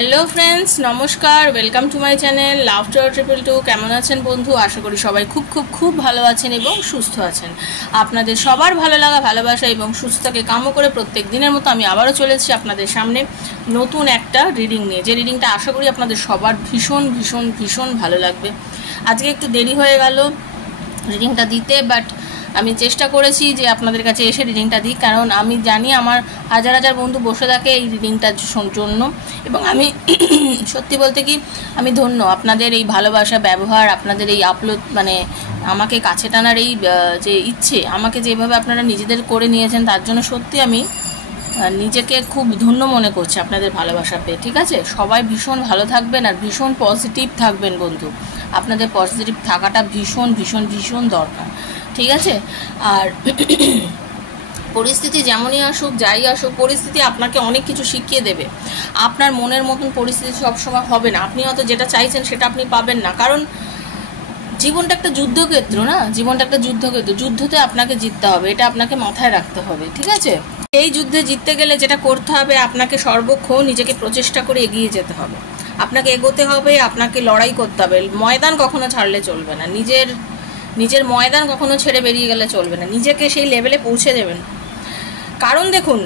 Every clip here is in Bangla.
হ্যালো ফ্রেন্ডস, নমস্কার। Welcome to my channel love tower 222। কেমন আছেন বন্ধু? আশা করি সবাই খুব খুব খুব ভালো আছেন এবং সুস্থ আছেন। আপনাদের সবার ভালো লাগা, ভালোবাসা এবং সুস্থতাকে কাম্য করে প্রত্যেক দিনের মতো আমি আবারও চলে এসেছি আপনাদের সামনে নতুন একটা রিডিং নিয়ে, যে রিডিংটা আশা করি আপনাদের সবার ভীষণ ভীষণ ভীষণ ভালো লাগবে। আজকে একটু দেরি হয়ে গেল রিডিংটা দিতে, বাট আমি চেষ্টা করেছি যে আপনাদের কাছে এসে রিডিংটা দিই, কারণ আমি জানি আমার হাজার হাজার বন্ধু বসে থাকে এই রিডিংটার জন্য, এবং আমি সত্যি বলতে কি আমি ধন্য আপনাদের এই ভালোবাসা, ব্যবহার, আপনাদের এই আপলোড, মানে আমাকে কাছে টানার এই যে ইচ্ছে, আমাকে যেভাবে আপনারা নিজেদের করে নিয়েছেন, তার জন্য সত্যি আমি নিজেকে খুব ধন্য মনে করছি আপনাদের ভালোবাসা পেয়ে। ঠিক আছে, সবাই ভীষণ ভালো থাকবেন আর ভীষণ পজিটিভ থাকবেন বন্ধু। আপনাদের পজিটিভ থাকাটা ভীষণ ভীষণ ভীষণ দরকার। ঠিক আছে, আর পরিস্থিতি যেমনই আসুক, যাই আসুক, পরিস্থিতি আপনাকে অনেক কিছু শিখিয়ে দেবে। আপনার মনের মতন পরিস্থিতি সবসময় হবে না, আপনি হয়তো যেটা চাইছেন সেটা আপনি পাবেন না, কারণ জীবনটা একটা যুদ্ধক্ষেত্র না, জীবনটা একটা যুদ্ধক্ষেত্র। যুদ্ধতে আপনাকে জিততে হবে, এটা আপনাকে মাথায় রাখতে হবে। ঠিক আছে, এই যুদ্ধে জিততে গেলে যেটা করতে হবে, আপনাকে সর্বক্ষণ নিজেকে প্রচেষ্টা করে এগিয়ে যেতে হবে, আপনাকে এগোতে হবে, আপনাকে লড়াই করতে হবে। ময়দান কখনো ছাড়লে চলবে না, নিজের ময়দান কখনো ছেড়ে বেরিয়ে গেলে চলবে না, নিজেকে সেই লেভেলে পৌঁছে দেবেন। কারণ দেখুন,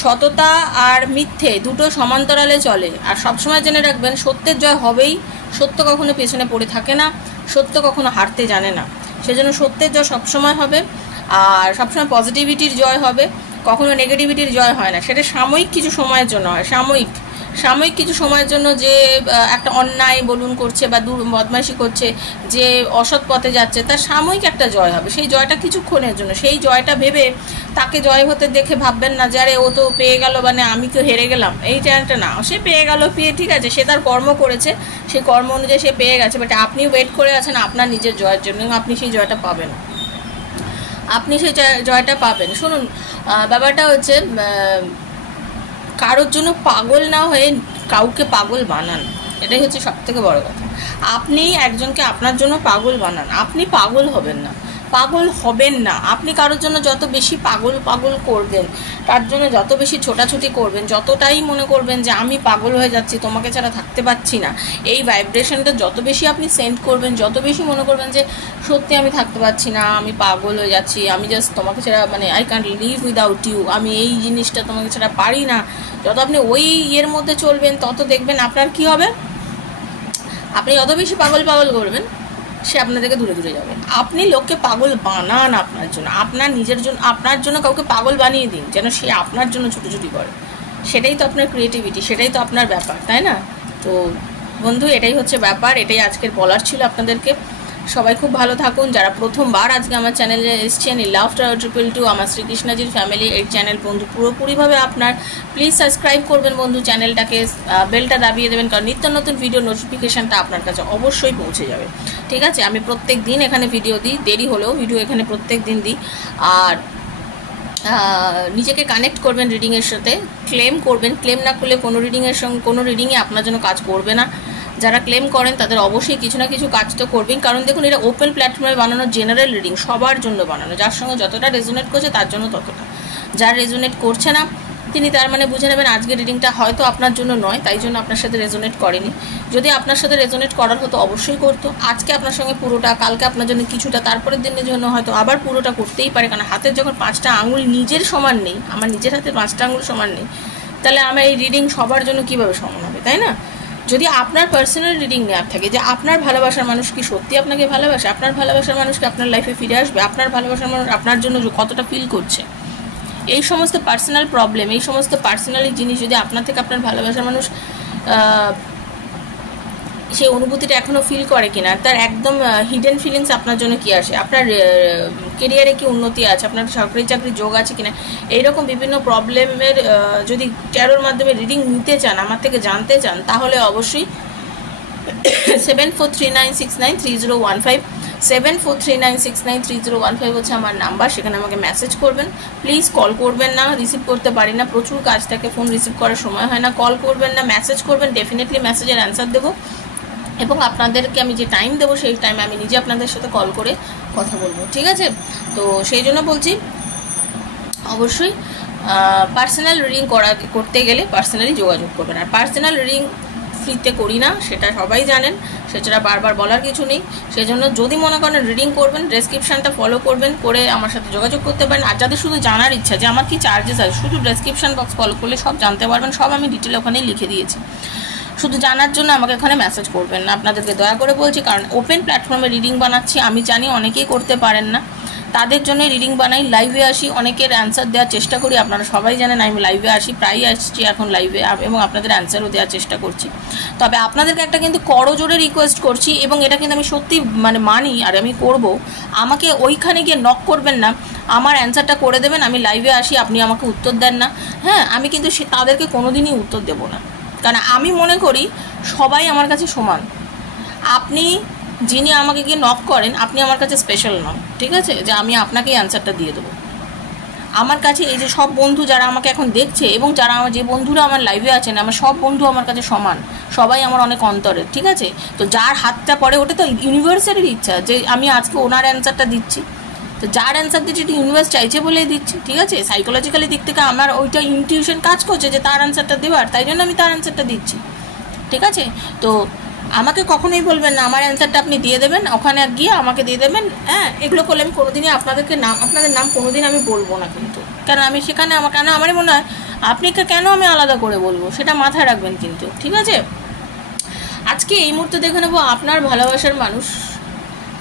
সততা আর মিথ্যে দুটো সমান্তরালে চলে, আর সবসময় জেনে রাখবেন সত্যের জয় হবেই। সত্য কখনো পেছনে পড়ে থাকে না, সত্য কখনো হারতে জানে না, সেজন্য সত্যের জয় সবসময় হবে, আর সবসময় পজিটিভিটির জয় হবে, কখনো নেগেটিভিটির জয় হয় না। সেটা সাময়িক কিছু সময়ের জন্য হয়, সাময়িক কিছু সময়ের জন্য যে একটা অন্যায় বলুন করছে বা বদমাইশি করছে, যে অসৎ পথে যাচ্ছে, তার সাময়িক একটা জয় হবে। সেই জয়টা কিছুক্ষণের জন্য, সেই জয়টা ভেবে তাকে জয় হতে দেখে ভাববেন না যে আরে ও তো পেয়ে গেল, মানে আমি তো হেরে গেলাম, এই চ্যানেলটা না। সে পেয়ে গেল, ঠিক আছে, সে তার কর্ম করেছে, সেই কর্ম অনুযায়ী সে পেয়ে গেছে, বাট আপনি ওয়েট করে আছেন আপনার নিজের জয়ের জন্য, আপনি সেই জয়টা পাবেন, আপনি সেই জয়টা পাবেন। শুনুন, ব্যাপারটা হচ্ছে কারোর জন্য পাগল না হয়ে কাউকে পাগল বানান, এটাই হচ্ছে সব থেকে বড় কথা। আপনি একজনকে আপনার জন্য পাগল বানান, আপনি পাগল হবেন না, আপনি কারোর জন্য যত বেশি পাগল করবেন, তার জন্য যত বেশি ছোটাছুটি করবেন, যতটাই মনে করবেন যে আমি পাগল হয়ে যাচ্ছি, তোমাকে ছাড়া থাকতে পারছি না, এই ভাইব্রেশনটা যত বেশি আপনি সেন্ড করবেন, যত বেশি মনে করবেন যে সত্যি আমি থাকতে পারছি না, আমি পাগল হয়ে যাচ্ছি, আমি জাস্ট তোমাকে ছাড়া, মানে I can't live without you, আমি এই জিনিসটা তোমাকে ছাড়া পারি না, যত আপনি ওই ইয়ের মধ্যে চলবেন, তত দেখবেন আপনার কি হবে, আপনি যত বেশি পাগল করবেন, সে আপনার থেকে দূরে দূরে যাবে। আপনি লোককে পাগল বানান আপনার জন্য, আপনার নিজের জন্য, আপনার জন্য কাউকে পাগল বানিয়ে দিন, যেন সে আপনার জন্য ছুটোছুটি করে। সেটাই তো আপনার ক্রিয়েটিভিটি, সেটাই তো আপনার ব্যাপার, তাই না? তো বন্ধু, এটাই হচ্ছে ব্যাপার, এটাই আজকের বলার ছিল আপনাদেরকে। সবাই খুব ভালো থাকুন। যারা প্রথমবার আজকে আমার চ্যানেলে এসছেন, এই লাভ টাওয়ার 222 আমার শ্রীকৃষ্ণজির ফ্যামিলি, এই চ্যানেল বন্ধু পুরোপুরিভাবে আপনার, প্লিজ সাবস্ক্রাইব করবেন বন্ধু, চ্যানেলটাকে বেলটা দাবিয়ে দেবেন, কারণ নিত্য নতুন ভিডিও নোটিফিকেশানটা আপনার কাছে অবশ্যই পৌঁছে যাবে। ঠিক আছে, আমি প্রত্যেক দিন এখানে ভিডিও দিই, দেরি হলেও ভিডিও এখানে প্রত্যেক দিন দিই। আর নিজেকে কানেক্ট করবেন রিডিংয়ের সাথে, ক্লেম করবেন, ক্লেম না করলে কোনো রিডিংয়ে আপনার জন্য কাজ করবে না। যারা ক্লেম করেন তাদের অবশ্যই কিছু না কিছু কাজ তো করবেন, কারণ দেখুন, এটা ওপেন প্ল্যাটফর্মে বানানো জেনারেল রিডিং, সবার জন্য বানানো, যার সঙ্গে যতটা রেজোনেট করছে তার জন্য ততটা, যার রেজোনেট করছে না তিনি তার মানে বুঝে নেবেন আজকের রিডিংটা হয়তো আপনার জন্য নয়, তাই জন্য আপনার সাথে রেজোনেট করেনি। যদি আপনার সাথে রেজোনেট করার হতো অবশ্যই করতো, আজকে আপনার সঙ্গে পুরোটা, কালকে আপনার জন্য কিছুটা, তারপরের দিনের জন্য হয়তো আবার পুরোটা করতেই পারে, কারণ হাতের যখন 5টা আঙুল নিজের সমান নেই, আমার নিজের হাতে 5টা আঙুল সমান নেই, তাহলে আমার এই রিডিং সবার জন্য কীভাবে সমান হবে, তাই না? যদি আপনার পার্সোনাল রিডিং নেওয়ার থাকে যে আপনার ভালোবাসার মানুষ কি সত্যি আপনাকে ভালোবাসে, আপনার ভালোবাসার মানুষকে আপনার লাইফে ফিরে আসবে, আপনার ভালোবাসার মানুষ আপনার জন্য কতটা ফিল করছে, এই সমস্ত পার্সোনাল প্রবলেম, এই সমস্ত পার্সোনালি জিনিস যদি আপনার থেকে আপনার ভালোবাসার মানুষ সেই অনুভূতিটা এখনও ফিল করে কিনা, তার একদম হিডেন ফিলিংস আপনার জন্য কি আসে, আপনার কেরিয়ারে কি উন্নতি আছে, আপনার সরকারি চাকরির যোগ আছে কিনা, এইরকম বিভিন্ন প্রবলেমের যদি ট্যারোর মাধ্যমে রিডিং নিতে চান, আমার থেকে জানতে চান, তাহলে অবশ্যই 7439693015 7439693015 হচ্ছে আমার নাম্বার, সেখানে আমাকে মেসেজ করবেন। প্লিজ কল করবেন না, রিসিভ করতে পারি না, প্রচুর কাজ থাকে, ফোন রিসিভ করার সময় হয় না, কল করবেন না, মেসেজ করবেন, ডেফিনেটলি মেসেজের অ্যান্সার দেবো, এবং আপনাদেরকে আমি যে টাইম দেবো সেই টাইমে আমি নিজে আপনাদের সাথে কল করে কথা বলবো। ঠিক আছে, তো সেই জন্য বলছি অবশ্যই পার্সোনাল রিডিং করতে গেলে পার্সোনালি যোগাযোগ করবেন। আর পার্সোনাল রিডিং ফ্রিতে করি না, সেটা সবাই জানেন, সেটা বারবার বলার কিছু নেই। সেজন্য যদি মনে করেন রিডিং করবেন, ডেসক্রিপশানটা ফলো করবেন, করে আমার সাথে যোগাযোগ করতে পারেন। আর যাদের শুধু জানার ইচ্ছা যে আমার কি চার্জেস আছে, শুধু ডেসক্রিপশান বক্স ফলো করলে সব জানতে পারবেন, সব আমি ডিটেল ওখানে লিখে দিয়েছি। শুধু জানার জন্য আমাকে এখানে মেসেজ করবেন না, আপনাদেরকে দয়া করে বলছি, কারণ ওপেন প্ল্যাটফর্মে রিডিং বানাচ্ছি, আমি জানি অনেকেই করতে পারেন না, তাদের জন্য রিডিং বানাই, লাইভে আসি, অনেকের অ্যান্সার দেওয়ার চেষ্টা করি। আপনারা সবাই জানেন আমি লাইভে আসি, প্রায়ই আসছি এখন লাইভে, এবং আপনাদের অ্যান্সারও দেওয়ার চেষ্টা করছি। তবে আপনাদেরকে একটা কিন্তু করজোরে রিকোয়েস্ট করছি, এবং এটা কিন্তু আমি সত্যি মানি আর আমি করব, আমাকে ওইখানে গিয়ে নক করবেন না, আমার অ্যান্সারটা করে দেবেন, আমি লাইভে আসি, আপনি আমাকে উত্তর দেন না। হ্যাঁ, আমি কিন্তু তাদেরকে কোনোদিনই উত্তর দেবো না, কারণ আমি মনে করি সবাই আমার কাছে সমান। আপনি যিনি আমাকে গিয়ে নক করেন, আপনি আমার কাছে স্পেশাল নন, ঠিক আছে, যে আমি আপনাকেই অ্যান্সারটা দিয়ে দেবো। আমার কাছে এই যে সব বন্ধু যারা আমাকে এখন দেখছে, এবং যারা আমার যে বন্ধুরা আমার লাইভে আছেন, আমার সব বন্ধু আমার কাছে সমান, সবাই আমার অনেক অন্তরের, ঠিক আছে। তো যার হাতটা পড়ে ওটা তো ইউনিভার্সেরই ইচ্ছা যে আমি আজকে ওনার অ্যান্সারটা দিচ্ছি, তো যার অ্যান্সার দিচ্ছি এটা ইউনিভার্স চাইছে বলেই দিচ্ছি, ঠিক আছে। সাইকোলজিক্যালি দিক থেকে আমার ওইটা ইনটিউশন কাজ করছে যে তার অ্যান্সারটা দেওয়ার, তাই জন্য আমি তার অ্যান্সারটা দিচ্ছি, ঠিক আছে। তো আমাকে কখনোই বলবেন না আমার অ্যান্সারটা আপনি দিয়ে দেবেন, ওখানে গিয়ে আমাকে দিয়ে দেবেন। হ্যাঁ, এগুলো করলে আমি কোনোদিনই আপনাদের নাম কোনোদিন আমি বলবো না কিন্তু, কারণ আমি সেখানে আমারই মনে হয় আপনাকে কেন আমি আলাদা করে বলবো, সেটা মাথায় রাখবেন কিন্তু, ঠিক আছে। আজকে এই মুহূর্তে দেখে নেবো আপনার ভালোবাসার মানুষ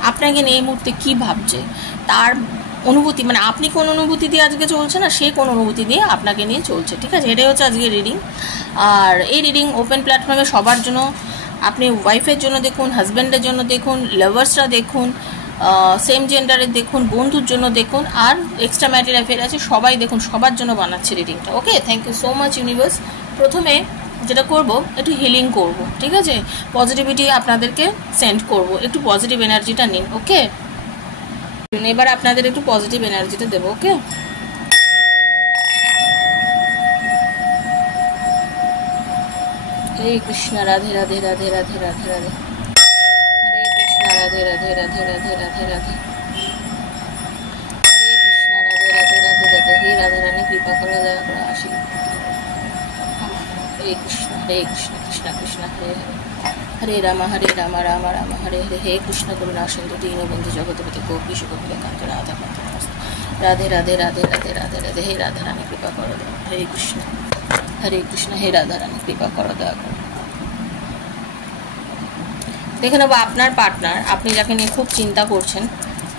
আপনাকে নিয়ে এই মুহূর্তে কী ভাবছে, তার অনুভূতি, মানে আপনি কোন অনুভূতি দিয়ে আজকে চলছে না, সে কোন অনুভূতি দিয়ে আপনাকে নিয়ে চলছে, ঠিক আছে। এটাই হচ্ছে আজকে রিডিং। আর এই রিডিং ওপেন প্ল্যাটফর্মে সবার জন্য, আপনি ওয়াইফের জন্য দেখুন, হাজব্যান্ডের জন্য দেখুন, লাভার্সরা দেখুন, সেম জেন্ডারের দেখুন, বন্ধুর জন্য দেখুন, আর এক্সট্রা ম্যারিটাল অ্যাফেয়ার আছে, সবাই দেখুন, সবার জন্য বানাচ্ছি রিডিংটা। Okay, thank you so much universe. প্রথমে যেটা করব, একটু হিলিং করব, ঠিক আছে, পজিটিভিটি আপনাদেরকে সেন্ড করব, একটু পজিটিভ এনার্জিটা নিন। ওকে, এবার আপনাদের একটু পজিটিভ এনার্জিটা দেবো। ওকে, হরে কৃষ্ণ, রাধে রাধে রাধে রাধে রাধে রাধে, হরে কৃষ্ণ, রাধে রাধে রাধে রাধে রাধে রাধে, হরে কৃষ্ণ, রাধে রাধে রাধে রাধে। হে রাধা রানী, কৃপা করে, দয়া করে, আশীর্বাদ। হরে কৃষ্ণ কৃষ্ণ কৃষ্ণ হরে হরে, হরে রাম রাম রাম হরে হরে। হে কৃষ্ণ করুণা সিন্ধু দীনবন্ধু জগৎপতি গোপীশ গোপীকান্ত রাধা কান্ত, রাধে রাধে রাধে রাধে রাধে রাধে। হে রাধা রানী, কৃপা করো, হরে কৃষ্ণ হে রাধা রানী, কৃপা করো, দয়া করো। দেখে নেবো আপনার পার্টনার, আপনি যাকে নিয়ে খুব চিন্তা করছেন,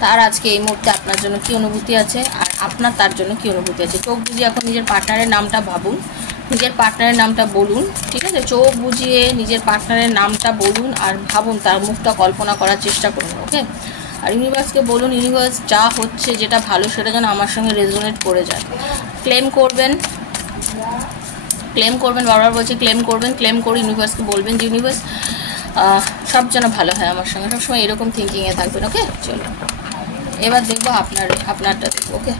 তার আজকে এই মুহূর্তে আপনার জন্য কি অনুভূতি আছে, আর আপনার তার জন্য কি অনুভূতি আছে। চোখ বুঝিয়ে এখন নিজের পার্টনারের নামটা ভাবুন, নিজের পার্টনারের নামটা বলুন, ঠিক আছে। চোখ বুঝিয়ে নিজের পার্টনারের নামটা বলুন আর ভাবুন, তার মুখটা কল্পনা করার চেষ্টা করুন। ওকে, আর ইউনিভার্সকে বলুন, ইউনিভার্স যা হচ্ছে, যেটা ভালো, সেটা যেন আমার সঙ্গে রেজোনেট করে যায়। ক্লেম করবেন, বারবার বলছি ক্লেম করবেন, ক্লেম করে ইউনিভার্সকে বলবেন যে ইউনিভার্স সব যেন ভালো হয় আমার সঙ্গে, সবসময় এরকম থিঙ্কিংয়ে থাকবেন। ওকে, চলো এবার দেখবো আপনারটা দেখবো। ওকে,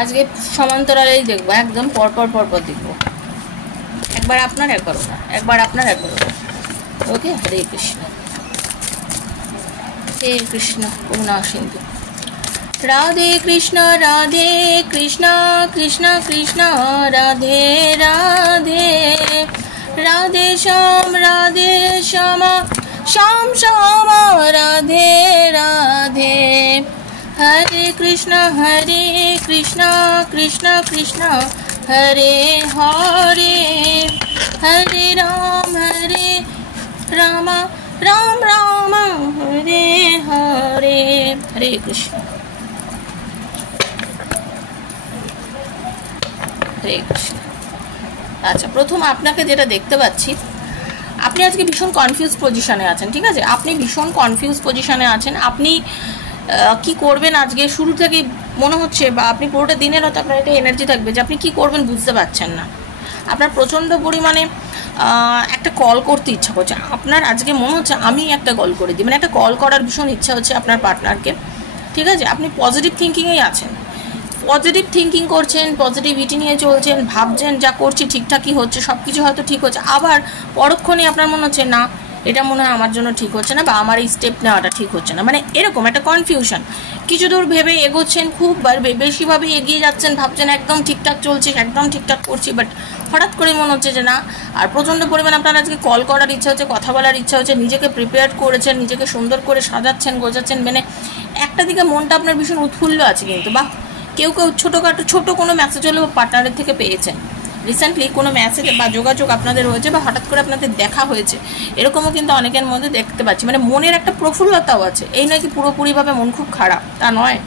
আজকে সমান্তরালেই দেখবো, একদম পরপর দেখবো, একবার আপনার একবার ওনার, একবার আপনার একবার ওনার। ওকে, হরে কৃষ্ণ করুণা সিন্ধু। রাধে কৃষ্ণ কৃষ্ণ কৃষ্ণ রাধে রাধে, রাধে শ্যাম শ্যাম শ্যাম রাধে রাধে। হরে কৃষ্ণ কৃষ্ণ কৃষ্ণ হরে হরে, হরে রাম রাম রাম হরে হরে। হরে কৃষ্ণ, হরে কৃষ্ণ। আচ্ছা, প্রথম আপনাকে যেটা দেখতে পাচ্ছি, আপনি আজকে ভীষণ কনফিউজ পজিশনে আছেন, ঠিক আছে। আপনি ভীষণ কনফিউজ পজিশনে আছেন, আপনি কি করবেন আজকে শুরু থেকে মনে হচ্ছে, বা আপনি পুরোটা দিনের হয়তো আপনার একটা এনার্জি থাকবে যে আপনি কি করবেন বুঝতে পারছেন না। আপনার প্রচণ্ড পরিমাণে একটা কল করতে ইচ্ছা করছে, আপনার আজকে মনে হচ্ছে আমি একটা কল করে দিই, মানে একটা কল করার ভীষণ ইচ্ছা হচ্ছে আপনার পার্টনারকে, ঠিক আছে। আপনি পজিটিভ থিঙ্কিংয়েই আছেন, পজিটিভ থিঙ্কিং করছেন, পজিটিভিটি নিয়ে চলছেন, ভাবছেন যা করছি ঠিকঠাকই হচ্ছে, সব কিছু হয়তো ঠিক হচ্ছে, আবার পরক্ষণে আপনার মনে হচ্ছে না এটা মনে হয় আমার জন্য ঠিক হচ্ছে না, বা আমার এই স্টেপ নেওয়াটা ঠিক হচ্ছে না, মানে এরকম একটা কনফিউশন। কিছু দূর ভেবে এগোচ্ছেন, খুব বেশিভাবে এগিয়ে যাচ্ছেন, ভাবছেন একদম ঠিকঠাক চলছে, একদম ঠিকঠাক করছি, বাট হঠাৎ করে মনে হচ্ছে যে না। আর প্রচণ্ড পরিমাণ আপনার আজকে কল করার ইচ্ছা হচ্ছে, কথা বলার ইচ্ছা হচ্ছে, নিজেকে প্রিপেয়ার করেছেন, নিজেকে সুন্দর করে সাজাচ্ছেন, গোজাচ্ছেন, মানে একটা দিকে মনটা আপনার ভীষণ উৎফুল্ল আছে কিন্তু। বা কেউ ছোটোখাটো ছোটো কোনো মেসেজ হলেও পার্টনারের থেকে পেয়েছেন, রিসেন্টলি কোনো মেসেজ বা যোগাযোগ আপনাদের হয়েছে, বা হঠাৎ করে আপনাদের দেখা হয়েছে, এরকমও কিন্তু অনেকের মধ্যে দেখতে পাচ্ছি। মানে মনের একটা প্রফুল্লতাও আছে, এই নয় কি পুরোপুরিভাবে মন খুব খারাপ, তা নয়,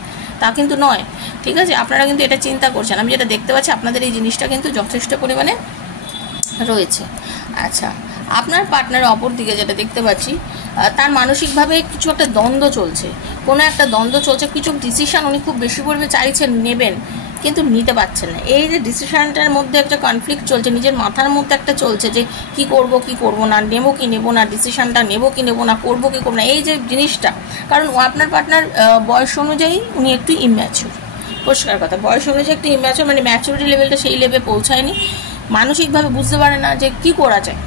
তা কিন্তু নয়, ঠিক আছে। আপনারা কিন্তু এটা চিন্তা করছেন, আমি যেটা দেখতে পাচ্ছি আপনাদের এই জিনিসটা কিন্তু যথেষ্ট পরিমাণে রয়েছে। আচ্ছা, আপনার পার্টনারের অপর দিকে যেটা দেখতে পাচ্ছি, তার মানসিকভাবে কিছু একটা দ্বন্দ্ব চলছে, কোনো একটা দ্বন্দ্ব চলছে, কিছু ডিসিশন উনি খুব বেশি পরিমাণে চাইছেন নেবেন, কিন্তু নিতে পারছেন না। এই যে ডিসিশনটার মধ্যে একটা কনফ্লিক্ট চলছে, নিজের মাথার মধ্যে একটা চলছে যে কি করব না, নেবো কি নেবো না, ডিসিশনটা নেবো কি নেবো না, করবো কি করবো না, এই যে জিনিসটা। কারণ আপনার পার্টনার বয়স অনুযায়ী উনি একটু ইম্যাচিউর, পরিষ্কার কথা, বয়স অনুযায়ী একটু ইম্যাচিউর, মানে ম্যাচুরিটি লেভেলটা সেই লেভেলে পৌঁছায়নি, মানসিকভাবে বুঝতে পারে না যে কি করা যায়,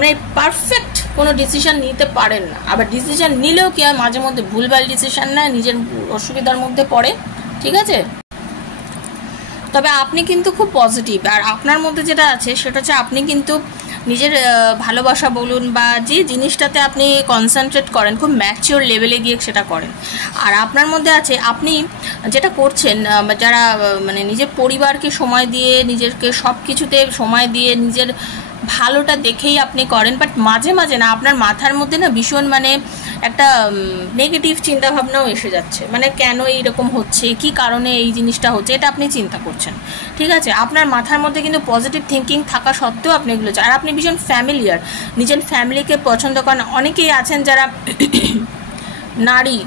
মানে পারফেক্ট কোনো ডিসিশন নিতে পারেন না। আবার ডিসিশন নিলেও কি হয়, মাঝে মধ্যে ভুলভাল ডিসিশন নেয়, নিজের অসুবিধার মধ্যে পড়ে, ঠিক আছে। তবে আপনি কিন্তু খুব পজিটিভ, আর আপনার মধ্যে যেটা আছে সেটা হচ্ছে আপনি কিন্তু নিজের ভালোবাসা বলুন বা যে জিনিসটাতে আপনি কনসেন্ট্রেট করেন, খুব ম্যাচিওর লেভেলে গিয়ে সেটা করেন। আর আপনার মধ্যে আছে আপনি যেটা করছেন, যারা মানে নিজের পরিবারকে সময় দিয়ে, নিজেকে সব কিছুতে সময় দিয়ে, নিজের ভালোটা দেখেই আপনি করেন, বাট মাঝে মাঝে না আপনার মাথার মধ্যে না ভীষণ মানে একটা নেগেটিভ চিন্তাভাবনাও এসে যাচ্ছে, মানে কেন এইরকম হচ্ছে, কি কারণে এই জিনিসটা হচ্ছে, এটা আপনি চিন্তা করছেন, ঠিক আছে। আপনার মাথার মধ্যে কিন্তু পজিটিভ থিঙ্কিং থাকা সত্ত্বেও আপনি এগুলো চান। আর আপনি ভীষণ ফ্যামিলিয়ার, নিজের ফ্যামিলিকে পছন্দ করেন। অনেকেই আছেন যারা নারী,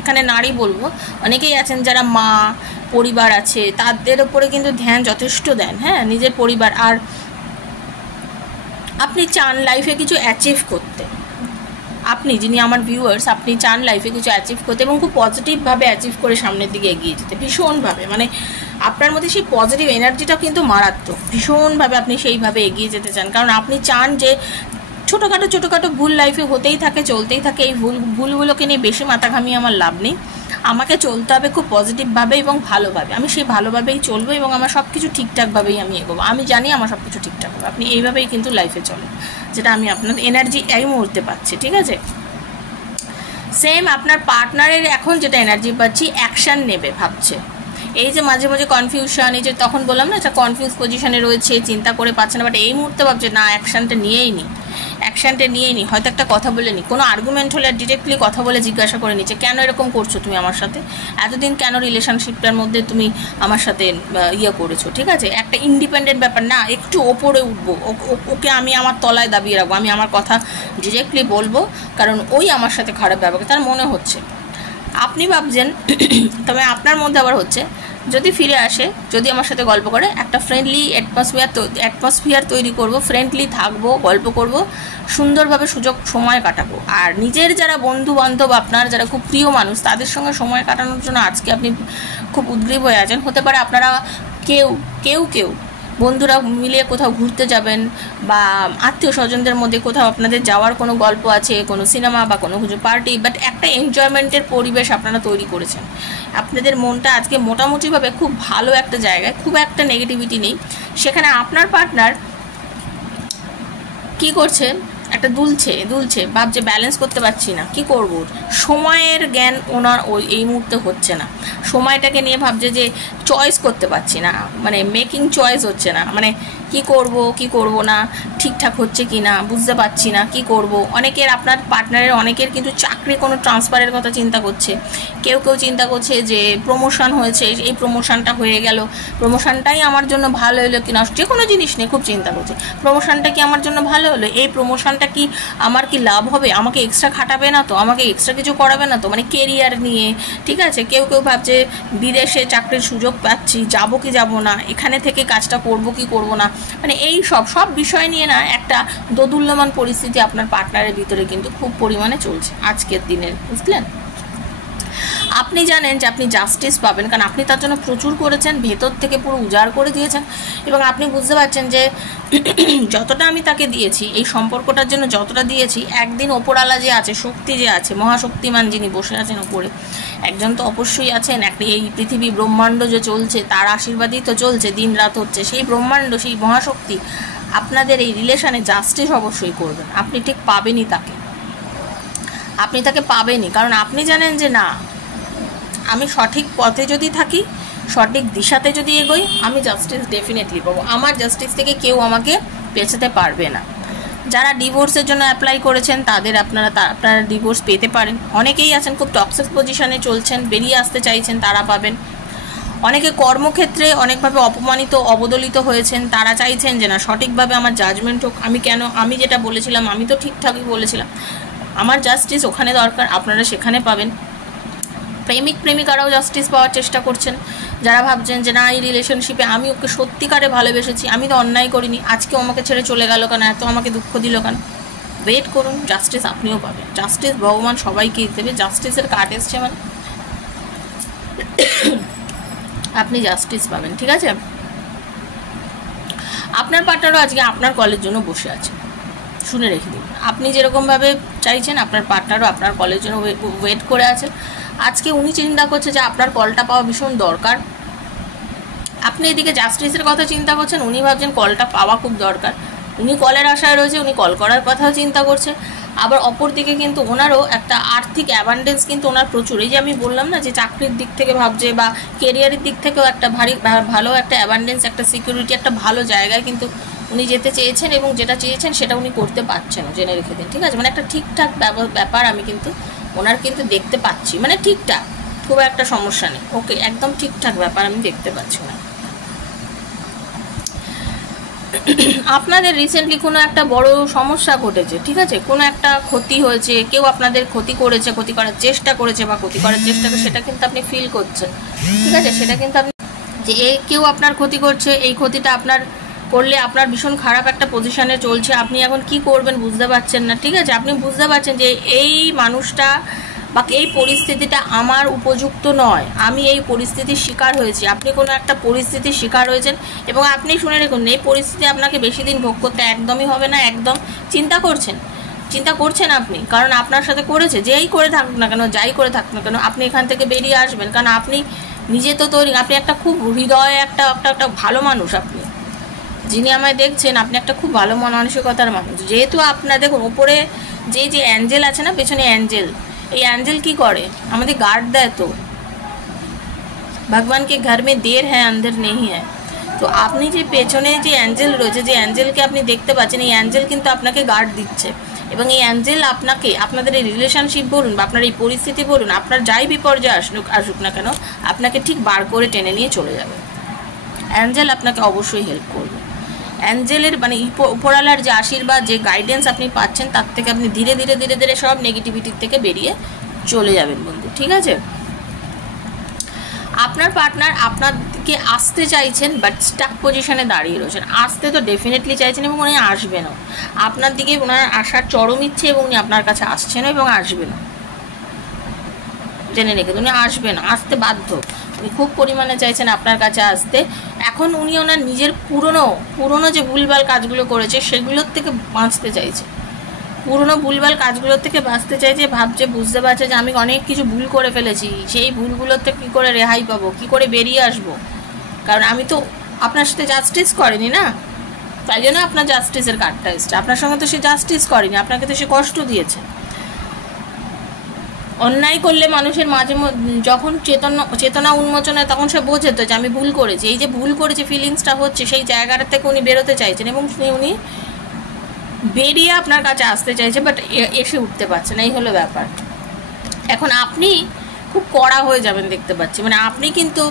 এখানে নারী বলবো, অনেকেই আছেন যারা মা, পরিবার আছে, তাদের উপরে কিন্তু ধ্যান যথেষ্ট দেন, হ্যাঁ, নিজের পরিবার। আর আপনি চান লাইফে কিছু অ্যাচিভ করতে, আপনি যিনি আমার ভিউয়ার্স, আপনি চান লাইফে কিছু অ্যাচিভ করতে এবং খুব পজিটিভভাবে অ্যাচিভ করে সামনের দিকে এগিয়ে যেতে, ভীষণভাবে, মানে আপনার মধ্যে সেই পজিটিভ এনার্জিটা কিন্তু মারাত্মক, ভীষণভাবে আপনি সেইভাবে এগিয়ে যেতে চান। কারণ আপনি চান যে ছোটোখাটো ভুল লাইফে হতেই থাকে, চলতেই থাকে, এই ভুলগুলোকে নিয়ে বেশি মাথা ঘামিয়ে আমার লাভ নেই, আমাকে চলতে হবে খুব পজিটিভভাবে এবং ভালোভাবে, আমি সেই ভালোভাবেই চলবো এবং আমার সব কিছু ঠিকঠাকভাবেই আমি এগোবো, আমি জানি আমার সব কিছু ঠিকঠাক হবে। আপনি এইভাবেই কিন্তু লাইফে চলেন, যেটা আমি আপনার এনার্জি এই মুহূর্তে পাচ্ছি, ঠিক আছে। সেম আপনার পার্টনারের এখন যেটা এনার্জি পাচ্ছি, অ্যাকশান নেবে ভাবছে। এই যে মাঝে মাঝে কনফিউশন, এই যে তখন বললাম না একটা কনফিউজ পজিশনে রয়েছে, চিন্তা করে পাচ্ছে না, বাট এই মুহূর্তে ভাবছে না, অ্যাকশানটা নিয়েই নি, হয়তো একটা কথা বলে নি, কোনো আর্গুমেন্ট হলে ডিরেক্টলি কথা বলে জিজ্ঞাসা করে নিচ্ছে, কেন এরকম করছো তুমি আমার সাথে, এতদিন কেন রিলেশনশিপটার মধ্যে তুমি আমার সাথে করেছো, ঠিক আছে। একটা ইন্ডিপেন্ডেন্ট ব্যাপার না, একটু ওপরে উঠবো, ওকে আমি আমার তলায় দাবিয়ে রাখবো, আমি আমার কথা ডিরেক্টলি বলবো, কারণ ওই আমার সাথে খারাপ ব্যবহার তার মনে হচ্ছে। আপনি ভাবছেন, তবে আপনার মধ্যে আবার হচ্ছে যদি ফিরে আসে, যদি আমার সাথে গল্প করে, একটা ফ্রেন্ডলি অ্যাটমসফিয়ার তৈরি করব, ফ্রেন্ডলি থাকবো, গল্প করব, সুন্দরভাবে সময় কাটাবো। আর নিজের যারা বন্ধু বান্ধব, আপনার যারা খুব প্রিয় মানুষ, তাদের সঙ্গে সময় কাটানোর জন্য আজকে আপনি খুব উদ্গ্রীব হয়ে আছেন। হতে পারে আপনারা কেউ বন্ধুরা মিলে কোথাও ঘুরতে যাবেন, বা আত্মীয় স্বজনদের মধ্যে কোথাও আপনাদের যাওয়ার কোনো গল্প আছে, কোনো সিনেমা বা কোনো কিছু পার্টি, বাট একটা এনজয়মেন্টের পরিবেশ আপনারা তৈরি করেছেন। আপনাদের মনটা আজকে মোটামুটিভাবে খুব ভালো একটা জায়গায়, খুব একটা নেগেটিভিটি নেই সেখানে। আপনার পার্টনার কি করছে, একটা দুলছে, ভাবছে ব্যালেন্স করতে পারছি না, কি করব, সময়ের জ্ঞান ওনার এই মুহূর্তে হচ্ছে না, সময়টাকে নিয়ে ভাবছে যে চয়েস করতে পারছি না, মানে মেকিং চয়েস হচ্ছে না, মানে কি করব না, ঠিকঠাক হচ্ছে কি না বুঝতে পারছি না, কি করব। অনেকের, আপনার পার্টনারের অনেকের কিন্তু চাকরি কোনো ট্রান্সফারের কথা চিন্তা করছে, কেউ চিন্তা করছে যে প্রমোশন হয়েছে, এই প্রমোশনটা হয়ে গেল, প্রমোশনটাই আমার জন্য ভালো হলো কিনা, যে কোনো জিনিস নিয়ে খুব চিন্তা করছে, প্রমোশনটা কি আমার জন্য ভালো হলো, এই প্রমোশনটা কি আমার কি লাভ হবে, আমাকে এক্সট্রা খাটাবে না তো, আমাকে এক্সট্রা কিছু করাবে না তো, মানে কেরিয়ার নিয়ে, ঠিক আছে। কেউ ভাবছে বিদেশে চাকরির সুযোগ পাচ্ছি, যাব কি যাব না, এখানে থেকে কাজটা করব কি করব না, মানে এই সব বিষয় নিয়ে না একটা দোদুল্যমান পরিস্থিতি আপনার পার্টনারের ভিতরে কিন্তু খুব পরিমাণে চলছে আজকের দিনের, বুঝলেন। আপনি জানেন যে আপনি জাস্টিস পাবেন, কারণ আপনি তার জন্য প্রচুর করেছেন, ভেতর থেকে পুরো উজাড় করে দিয়েছেন, এবং আপনি বুঝতে পারছেন যে যতটা আমি তাকে দিয়েছি এই সম্পর্কটার জন্য, যতটা দিয়েছি, একদিন ওপরওয়ালা যে আছে, শক্তি যে আছে, মহাশক্তিমান যিনি বসে আছেন উপরে, একজন তো অবশ্যই আছেন। এই পৃথিবী ব্রহ্মাণ্ড যে চলছে তার আশীর্বাদই তো চলছে, দিন রাত হচ্ছে, সেই ব্রহ্মাণ্ড, সেই মহাশক্তি আপনাদের এই রিলেশনে জাস্টিস অবশ্যই করবেন। আপনি ঠিক পাবেনই তাকে, আপনি তাকে পাবেনই, কারণ আপনি জানেন যে না, আমি সঠিক পথে যদি থাকি, সঠিক দিশাতে যদি এগোই, আমি জাস্টিস ডেফিনেটলি পাবো। আমার জাস্টিস থেকে কেউ আমাকে পেছাতে পারবে না। যারা ডিভোর্সের জন্য অ্যাপ্লাই করেছেন তাদের আপনারা ডিভোর্স পেতে পারেন। অনেকেই আছেন খুব টক্সিক পজিশনে চলছেন, বেরিয়ে আসতে চাইছেন, তারা পাবেন। অনেকে কর্মক্ষেত্রে অনেকভাবে অপমানিত, অবদলিত হয়েছেন, তারা চাইছেন যে না, সঠিকভাবে আমার জাজমেন্ট হোক। আমি যেটা বলেছিলাম, আমি তো ঠিকঠাকই বলেছিলাম, আমার জাস্টিস ওখানে দরকার, আপনারা সেখানে পাবেন। প্রেমিক প্রেমিকারাও জাস্টিস পাওয়ার চেষ্টা করছেন, যারা ভাবছেন যে না, এই রিলেশনশিপে আমি ওকে সত্যিকারে ভালোবেসেছি, আমি তো অন্যায় করিনি, আজকে আমাকে ছেড়ে চলে গেল কেন, এত আমাকে দুঃখ দিল কেন। ওয়েট করুন, জাস্টিস আপনিও পাবেন। জাস্টিস ভগবান সবাইকেই দেবে। জাস্টিসের কার্ড এসছে মানে আপনি জাস্টিস পাবেন, ঠিক আছে। আপনার পার্টনারও আজকে আপনার কলের জন্য বসে আছে, শুনে রেখে দিন। আপনি যেরকমভাবে চাইছেন আপনার পার্টনারও আপনার কলের জন্য ওয়েট করে আছে। আজকে উনি চিন্তা করছে যে আপনার কলটা পাওয়া ভীষণ দরকার। আপনি এদিকে জাস্টিসের কথা চিন্তা করছেন, উনি ভাবছেন কলটা পাওয়া খুব দরকার। উনি কলের আশায় রয়েছে, উনি কল করার কথাও চিন্তা করছে। আবার অপর দিকে কিন্তু ওনারও একটা আর্থিক অ্যাবান্ডেন্স কিন্তু ওনার প্রচুর। এই যে আমি বললাম না যে চাকরির দিক থেকে ভাবছে, বা কেরিয়ারের দিক থেকেও একটা ভালো একটা অ্যাবান্ডেন্স, একটা সিকিউরিটি, একটা ভালো জায়গায় কিন্তু উনি যেতে চেয়েছেন, এবং যেটা চেয়েছেন সেটা উনি করতে পারছেন, জেনে রেখে দিন, ঠিক আছে। মানে একটা ঠিকঠাক ব্যাপার আমি কিন্তু ওনার কিন্তু দেখতে পাচ্ছি, মানে ঠিকঠাক, খুব একটা সমস্যা নেই, ওকে, একদম ঠিকঠাক ব্যাপার আমি দেখতে পাচ্ছি না। আপনাদের রিসেন্টলি কোনো একটা বড় সমস্যা ঘটেছে, ঠিক আছে, কোনো একটা ক্ষতি হয়েছে, কেউ আপনাদের ক্ষতি করেছে, ক্ষতি করার চেষ্টা করেছে, বা ক্ষতি করার চেষ্টা করে, সেটা কিন্তু আপনি ফিল করছেন, ঠিক আছে। সেটা কিন্তু আপনি যে কেউ আপনার ক্ষতি করছে, এই ক্ষতিটা আপনার করলে আপনার ভীষণ খারাপ একটা পজিশনে চলছে, আপনি এখন কি করবেন বুঝতে পারছেন না, ঠিক আছে। আপনি বুঝতে পারছেন যে এই মানুষটা বা এই পরিস্থিতিটা আমার উপযুক্ত নয়, আমি এই পরিস্থিতির শিকার হয়েছি। আপনি কোনো একটা পরিস্থিতির শিকার হয়েছেন, এবং আপনি শুনে রাখুন, এই পরিস্থিতি আপনাকে বেশি দিন ভোগ করতে একদমই হবে না। একদম চিন্তা করছেন আপনি, কারণ আপনার সাথে করেছে, যেই করে থাকুক না কেন, যাই করে থাকুক না কেন, আপনি এখান থেকে বেরিয়ে আসবেন, কারণ আপনি নিজে তো তৈরি, আপনি একটা খুব হৃদয়, একটা ভালো মানুষ। আপনি যিনি আমায় দেখছেন, আপনি একটা খুব ভালো মানসিকতার মানুষ। যেহেতু আপনার দেখুন উপরে যে অ্যাঞ্জেল আছে না, পেছনে অ্যাঞ্জেল, এই অ্যাঞ্জেল কি করে, আমাদের গার্ড দেয়। তো ভগবানকে ঘর মে দের হ্যাঁ অন্ধের নেই হ্যাঁ। তো আপনি যে পেছনে যে অ্যাঞ্জেল রয়েছে, যে অ্যাঞ্জেলকে আপনি দেখতে পাচ্ছেন, এই অ্যাঞ্জেল কিন্তু আপনাকে গার্ড দিচ্ছে, এবং এই অ্যাঞ্জেল আপনাদের এই রিলেশনশিপ বলুন, বা আপনার এই পরিস্থিতি বলুন, আপনার যাই বিপর্যয় আসুক না কেন, আপনাকে ঠিক বার করে টেনে নিয়ে চলে যাবে। অ্যাঞ্জেল আপনাকে অবশ্যই হেল্প করবে। অ্যাঞ্জেলের মানে উপরালার যে আশীর্বাদ, যে গাইডেন্স আপনি পাচ্ছেন, তার থেকে আপনি ধীরে ধীরে ধীরে ধীরে সব নেগেটিভিটির থেকে বেরিয়ে চলে যাবেন বন্ধু, ঠিক আছে। আপনার পার্টনার আপনার দিকে আসতে চাইছেন, বাট স্টাক পজিশনে দাঁড়িয়ে রয়েছেন। আসতে তো ডেফিনেটলি চাইছেন, এবং উনি আসবেনও আপনার দিকে, ওনার আসার চরম ইচ্ছে, এবং উনি আপনার কাছে আসছেনও এবং আসবেনও, জেনে রেখে উনি আসবেন, আসতে বাধ্য। উনি খুব পরিমাণে চাইছেন আপনার কাছে আসতে। এখন উনি ওনার নিজের পুরনো যে ভুলভাল কাজগুলো করেছে সেগুলোর থেকে বাঁচতে চাইছে, পুরনো ভুলভাল কাজগুলোর থেকে বাঁচতে চাইছে। ভাবছে, বুঝতে পারছে যে আমি অনেক কিছু ভুল করে ফেলেছি, সেই ভুলগুলোর থেকে কী করে রেহাই পাবো, কী করে বেরিয়ে আসবো, কারণ আমি তো আপনার সাথে জাস্টিস করিনি না, তাই জন্য আপনার জাস্টিসের কার্ডটা এসছে। আপনার সঙ্গে তো সে জাস্টিস করেনি, আপনাকে তো সে কষ্ট দিয়েছে। অন্যায় করলে মানুষের মাঝে যখন চেতনা উন্মোচন হয়, তখন সে বোঝে তো যে আমি ভুল করেছি। এই যে ভুল করেছে ফিলিংসটা হচ্ছে, সেই জায়গাটা থেকে উনি বেরোতে চাইছেন, এবং উনি বেরিয়ে আপনার কাছে আসতে চাইছে, বাট এসে উঠতে পারছে না, এই হলো ব্যাপার। এখন আপনি খুব কড়া হয়ে যাবেন দেখতে পাচ্ছি, মানে আপনি কিন্তু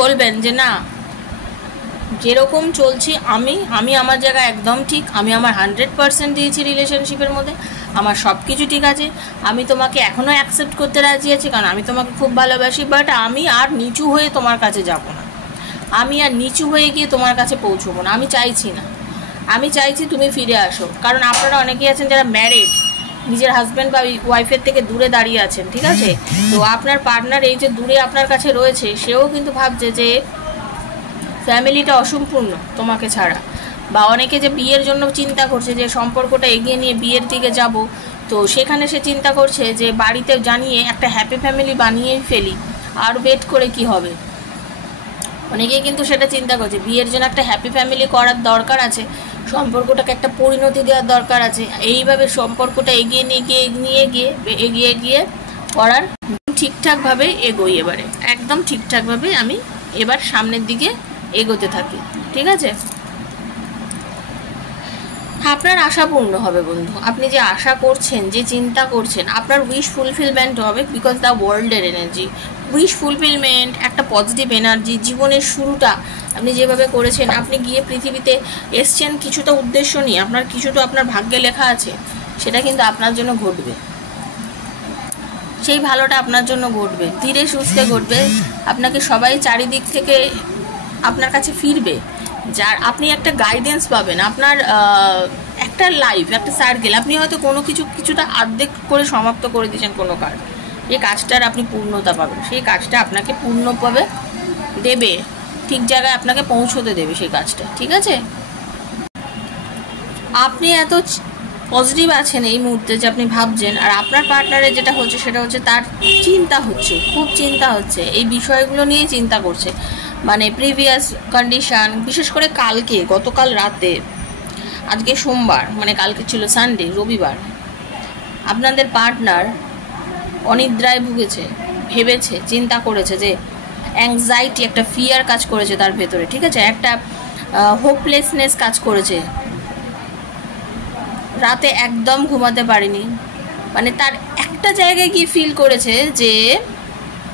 বলবেন যে না, যেরকম চলছি আমি আমার জায়গায় একদম ঠিক, আমি আমার 100% দিয়েছি রিলেশনশিপের মধ্যে, আমার সব কিছু ঠিক আছে, আমি তোমাকে এখনও অ্যাকসেপ্ট করতে রাজি আছি, কারণ আমি তোমাকে খুব ভালোবাসি, বাট আমি আর নিচু হয়ে তোমার কাছে যাব না, আমি আর নিচু হয়ে গিয়ে তোমার কাছে পৌঁছবো না, আমি চাইছি না, আমি চাইছি তুমি ফিরে আসো। কারণ আপনারা অনেকেই আছেন যারা ম্যারিড, নিজের হাজব্যান্ড বা ওয়াইফের থেকে দূরে দাঁড়িয়ে আছেন, ঠিক আছে? তো আপনার পার্টনার এই যে দূরে আপনার কাছে রয়েছে, সেও কিন্তু ভাবছে যে ফ্যামিলিটা অসম্পূর্ণ তোমাকে ছাড়া। বা অনেকে যে বিয়ের জন্য চিন্তা করছে যে সম্পর্কটা এগিয়ে নিয়ে বিয়ের দিকে যাব, তো সেখানে সে চিন্তা করছে যে বাড়িতে জানিয়ে একটা হ্যাপি ফ্যামিলি বানিয়েই ফেলি, আর ওয়েট করে কি হবে। অনেকেই কিন্তু সেটা চিন্তা করছে বিয়ের জন্য একটা হ্যাপি ফ্যামিলি করার দরকার আছে, সম্পর্কটাকে একটা পরিণতি দেওয়ার দরকার আছে। এইভাবে সম্পর্কটা এগিয়ে গিয়ে করার ঠিকঠাকভাবে এগোই, এবারে একদম ঠিকঠাকভাবে আমি এবার সামনের দিকে এগোতে থাকি, ঠিক আছে? আপনার আশা পূর্ণ হবে বন্ধু। আপনি যে আশা করছেন, যে চিন্তা করছেন, আপনার উইশ ফুলফিলমেন্ট হবে, বিকজ দ্য ওয়ার্ল্ডের এনার্জি, উইশ ফুলফিলমেন্ট, একটা পজিটিভ এনার্জি। জীবনের শুরুটা আপনি যেভাবে করেছেন, আপনি গিয়ে পৃথিবীতে এসছেন কিছুটা উদ্দেশ্য নিয়ে, আপনার কিছুটা আপনার ভাগ্যে লেখা আছে, সেটা কিন্তু আপনার জন্য ঘটবে। সেই ভালোটা আপনার জন্য ঘটবে, ধীরে সুস্থে ঘটবে। আপনাকে সবাই চারিদিক থেকে আপনার কাছে ফিরবে, যার আপনি একটা গাইডেন্স পাবেন। আপনার একটা লাইফ, একটা সার্কেল, আপনি হয়তো কোনো কিছুটা অর্ধেক করে সমাপ্ত করে দিয়েছেন কোনো কাজ, এই কাজটার আপনি পূর্ণতা পাবেন, সেই কাজটা আপনাকে পূর্ণভাবে দেবে, ঠিক জায়গায় আপনাকে পৌঁছতে দেবে সেই কাজটা, ঠিক আছে? আপনি এত পজিটিভ আছেন এই মুহূর্তে যে আপনি ভাবছেন, আর আপনার পার্টনারের যেটা হচ্ছে সেটা হচ্ছে তার চিন্তা হচ্ছে, খুব চিন্তা হচ্ছে, এই বিষয়গুলো নিয়েই চিন্তা করছে। মানে প্রিভিয়াস কন্ডিশন, বিশেষ করে কালকে, গতকাল রাতে, আজকে সোমবার, মানে কালকে ছিল সানডে, রবিবার, আপনাদের পার্টনার অনিদ্রায় ভুগেছে, ভেবেছে, চিন্তা করেছে, যে অ্যাংজাইটি, একটা ফিয়ার কাজ করেছে তার ভেতরে, ঠিক আছে? একটা হোপলেসনেস কাজ করেছে, রাতে একদম ঘুমাতে পারেনি। মানে তার একটা জায়গায় গিয়ে ফিল করেছে যে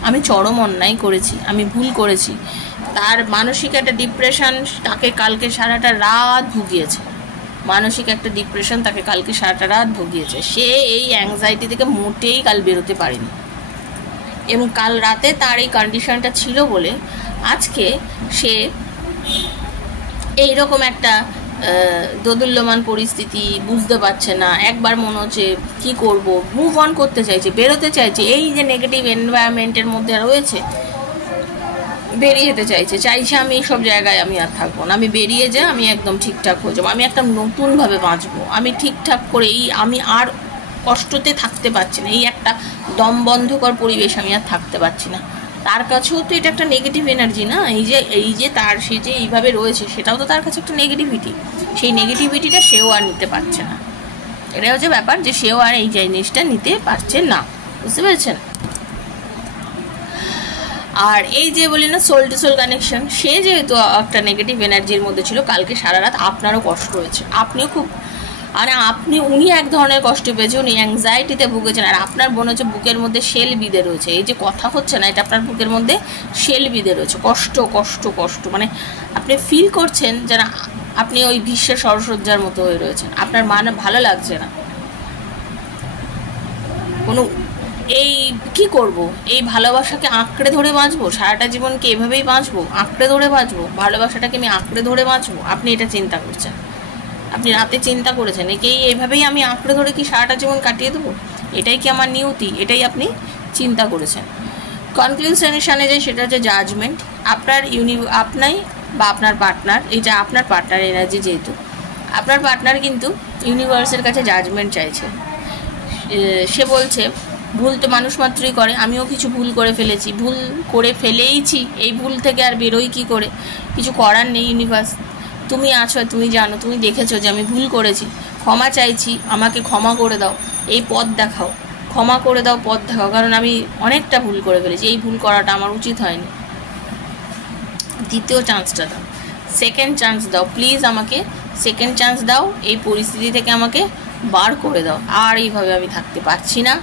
আমি চরম অন্যায় করেছি, আমি ভুল করেছি। তার মানসিক একটা ডিপ্রেশন তাকে কালকে সারাটা রাত ভুগিয়েছে, মানসিক একটা ডিপ্রেশন তাকে কালকে সারাটা রাত ভুগিয়েছে। সে এই অ্যাংজাইটি থেকে মোটেই কাল বেরোতে পারেনি, এবং কাল রাতে তার এই কন্ডিশনটা ছিল বলে আজকে সে এইরকম একটা দোদুল্যমান পরিস্থিতি, বুঝতে পারছে না, একবার মনে হচ্ছে কী করব, মুভ অন করতে চাইছে, বেরোতে চাইছে, এই যে নেগেটিভ এনভায়রনমেন্টের মধ্যে রয়েছে বেরিয়ে যেতে চাইছে আমি এইসব জায়গায় আমি আর থাকবো না, আমি বেরিয়ে যাই, আমি একদম ঠিকঠাক হয়ে যাবো, আমি একটা নতুনভাবে বাঁচবো, আমি ঠিকঠাক করে আমি আর কষ্টতে থাকতে পারছি না, এই একটা দমবন্ধকর পরিবেশ আমি আর থাকতে পারছি না। তার কাছেও তো এটা একটা নেগেটিভ এনার্জি না, এই যে তার সে যে এইভাবে রয়েছে, সেটাও তো তার কাছে একটা নেগেটিভিটি, সেই নেগেটিভিটিটা সেও আর নিতে পারছে না। এটাই হচ্ছে ব্যাপার, যে সেও আর এই জিনিসটা নিতে পারছে না, বুঝতে পেরেছেন? আর এই যে বলি না সোল টু সোল কানেকশন, সে যেহেতু একটা নেগেটিভ এনার্জির মধ্যে ছিল, কালকে সারা রাত আপনারও কষ্ট হয়েছে, আপনিও খুব, মানে উনি এক ধরনের কষ্ট পেয়েছে, উনি অ্যাংজাইটিতে ভুগেছেন, আর আপনার মনে হচ্ছে বুকের মধ্যে শেল বিঁধে রয়েছে, এই যে কথা হচ্ছে না, এটা আপনার বুকের মধ্যে শেল বিঁধে রয়েছে, কষ্ট কষ্ট কষ্ট, মানে আপনি ফিল করছেন যেন আপনি ওই ভীষ্মের সরসজ্জার মতো হয়ে রয়েছেন, আপনার ভালো লাগছে না কোনো। এই কি করব, এই ভালোবাসাকে আঁকড়ে ধরে বাঁচবো সারাটা জীবনকে, এভাবেই বাঁচবো, আঁকড়ে ধরে বাঁচবো, ভালোবাসাটাকে আমি আঁকড়ে ধরে বাঁচবো, আপনি এটা চিন্তা করছেন, আপনি রাতে চিন্তা করেছেন একেই এইভাবেই আমি আঁকড়ে ধরে কি সারাটা জীবন কাটিয়ে দেবো, এটাই কি আমার নিয়তি, এটাই আপনি চিন্তা করেছেন। কনক্লুশনে যে সেটা হচ্ছে জাজমেন্ট, আপনাই বা আপনার পার্টনার, এটা আপনার পার্টনার এনার্জি, যেহেতু আপনার পার্টনার কিন্তু ইউনিভার্সের কাছে জাজমেন্ট চাইছে। সে বলছে ভুল তো মানুষ মাত্রই করে, আমিও কিছু ভুল করে ফেলেছি, ভুল করে ফেলেইছি, এই ভুল থেকে আর বেরোই কি করে, কিছু করার নেই। ইউনিভার্স তুমি আছো, তুমি জানো, তুমি দেখেছো যে আমি ভুল করেছি, ক্ষমা চাইছি, আমাকে ক্ষমা করে দাও, এই পথ দেখাও, ক্ষমা করে দাও, পথ দেখাও, কারণ আমি অনেকটা ভুল করে ফেলেছি, এই ভুল করাটা আমার উচিত হয়নি। দ্বিতীয় চান্সটা দাও, সেকেন্ড চান্স দাও, প্লিজ আমাকে সেকেন্ড চান্স দাও, এই পরিস্থিতি থেকে আমাকে বার করে দাও, আর এইভাবে আমি থাকতে পারছি না,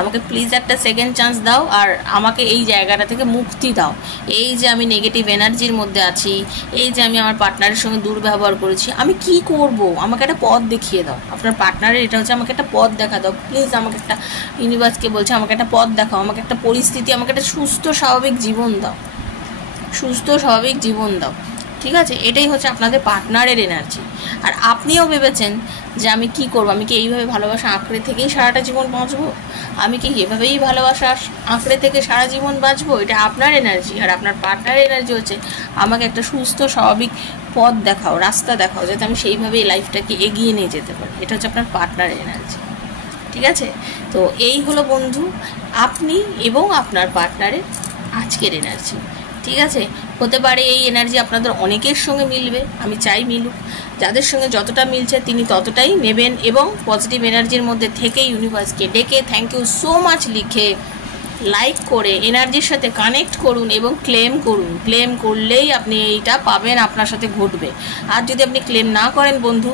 আমাকে প্লিজ একটা সেকেন্ড চান্স দাও, আর আমাকে এই জায়গাটা থেকে মুক্তি দাও। এই যে আমি নেগেটিভ এনার্জির মধ্যে আছি, এই যে আমি আমার পার্টনারের সঙ্গে দুর্ব্যবহার করেছি, আমি কি করব, আমাকে একটা পথ দেখিয়ে দাও। আপনার পার্টনারের এটা হচ্ছে আমাকে একটা পথ দেখা দাও, প্লিজ আমাকে একটা, ইউনিভার্সকে বলছে আমাকে একটা পথ দেখাও, আমাকে একটা পরিস্থিতি, আমাকে একটা সুস্থ স্বাভাবিক জীবন দাও, সুস্থ স্বাভাবিক জীবন দাও, ঠিক আছে, এটাই হচ্ছে আপনাদের পার্টনারের এনার্জি। আর আপনিও ভেবেছেন যে আমি কি করব, আমি কি এইভাবে ভালোবাসা আঁকড়ে থেকেই সারাটা জীবন বাঁচবো, আমি কি এভাবেই ভালোবাসা আঁকড়ে থেকে সারা জীবন বাঁচবো। এটা আপনার এনার্জি। আর আপনার পার্টনারের এনার্জি হচ্ছে আমাকে একটা সুস্থ স্বাভাবিক পথ দেখাও, রাস্তা দেখাও, যাতে আমি সেইভাবেই লাইফটাকে এগিয়ে নিয়ে যেতে পারি। এটা হচ্ছে আপনার পার্টনারের এনার্জি। ঠিক আছে, তো এই হলো বন্ধু আপনি এবং আপনার পার্টনারের আজকের এনার্জি। ঠিক আছে, হতে পারে এই এনার্জি আপনাদের অনেকের সঙ্গে মিলবে, আমি চাই মিলুক। যাদের সঙ্গে যতটা মিলছে তিনি ততটাই নেবেন এবং পজিটিভ এনার্জির মধ্যে থেকে ইউনিভার্সকে ডেকে থ্যাংক ইউ সো মাচ লিখে লাইক করে এনার্জির সাথে কানেক্ট করুন এবং ক্লেম করুন। ক্লেম করলেই আপনি এইটা পাবেন, আপনার সাথে ঘটবে। আর যদি আপনি ক্লেম না করেন বন্ধু,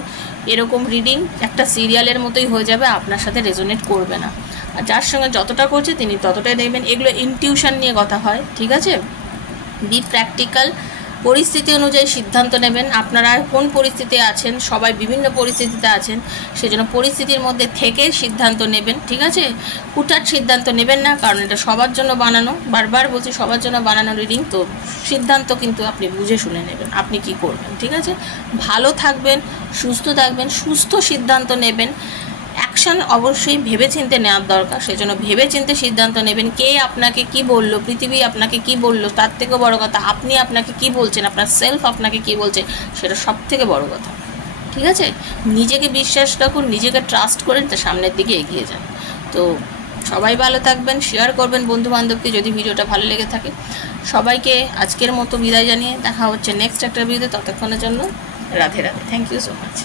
এরকম রিডিং একটা সিরিয়ালের মতোই হয়ে যাবে, আপনার সাথে রেজোনেট করবে না। আর যার সঙ্গে যতটা করছে তিনি ততটাই নেবেন। এগুলো ইনটিউশন নিয়ে কথা হয়, ঠিক আছে। বি প্র্যাকটিক্যাল, পরিস্থিতি অনুযায়ী সিদ্ধান্ত নেবেন। আপনারা কোন পরিস্থিতিতে আছেন, সবাই বিভিন্ন পরিস্থিতিতে আছেন, সেজন্য পরিস্থিতির মধ্যে থেকে সিদ্ধান্ত নেবেন। ঠিক আছে, হুটহাট সিদ্ধান্ত নেবেন না, কারণ এটা সবার জন্য বানানো, বারবার বলছি সবার জন্য বানানো রিডিং। তো সিদ্ধান্ত কিন্তু আপনি বুঝে শুনে নেবেন আপনি কি করবেন। ঠিক আছে, ভালো থাকবেন, সুস্থ থাকবেন, সুস্থ সিদ্ধান্ত নেবেন। অ্যাকশন অবশ্যই ভেবেচিন্তে নেওয়ার দরকার, সেজন্য ভেবেচিন্তে সিদ্ধান্ত নেবেন। কে আপনাকে কি বলল, পৃথিবী আপনাকে কি বলল, তার থেকেও বড় কথা আপনি আপনাকে কি বলছেন, আপনার সেলফ আপনাকে কি বলছে, সেটা সব থেকে বড় কথা। ঠিক আছে, নিজেকে বিশ্বাস রাখুন, নিজেকে ট্রাস্ট করেন, তা সামনের দিকে এগিয়ে যান। তো সবাই ভালো থাকবেন, শেয়ার করবেন বন্ধু বান্ধবকে যদি ভিডিওটা ভালো লেগে থাকে। সবাইকে আজকের মতো বিদায় জানিয়ে দেখা হচ্ছে নেক্সট একটা ভিডিওতে। ততক্ষণের জন্য Radhe Radhe, thank you so much.